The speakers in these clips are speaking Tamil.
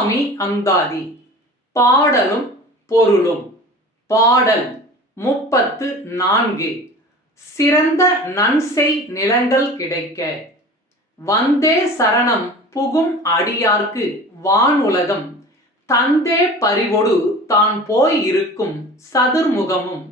சுவாமி அந்தாதி. பாடலும் பொருளும். பாடல் முப்பத்து நான்கு. சிறந்த நன்செய் நிலங்கள் கிடைக்க. வந்தே சரணம் புகும் அடியார்க்கு வானுலகம் தந்தே பறிவொடு தான் போய் இருக்கும் சதுர்முகமும்.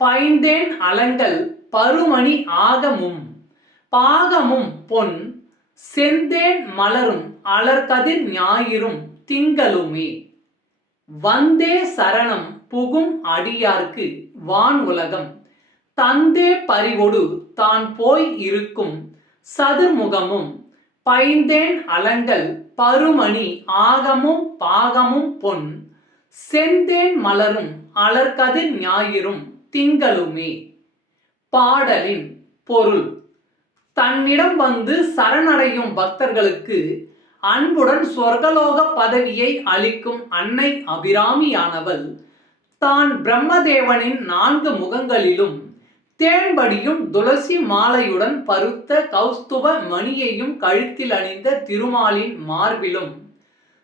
பைந்தேன் அலங்கள் பருமணி ஆகமும். பாகமும் பொன் செந்தேன் மலரும் அலர்கதிர் ஞாயிறும். திங்களுமே. வந்தே சரணம் புகும் அடியார்க்கு வான் உலகம். தந்தே பறிவொடு தான் போய் இருக்கும் சதுர்முகமும். பைந்தேன் அலங்கள் பருமணி ஆகமும் பாகமும் பொன். செந்தேன் மலரும் அலர்கதிர் ஞாயிறும் திங்களுமே. பாடலின் பொருள். தன்னிடம் வந்து சரணடையும் பக்தர்களுக்கு அன்புடன் சொர்க்கலோக பதவியை அளிக்கும் அன்னை அபிராமியானவள் தான் பிரம்மதேவனின் நான்கு முகங்களிலும் தேன்படியும் துளசி மாலையுடன் பருத்த கௌஸ்துப மணியையும் கழுத்தில் அணிந்த திருமாலின் மார்பிலும்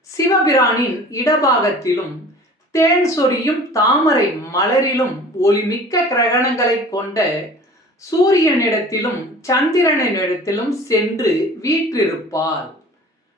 சிவபிரானின் இடபாகத்திலும் தேன் சொரியும் தாமரை மலரிலும் ஒளிமிக்க கிரகணங்களை கொண்ட சூரியனிடத்திலும் சந்திரனிடத்திலும் சென்று வீற்றிருப்பாள்.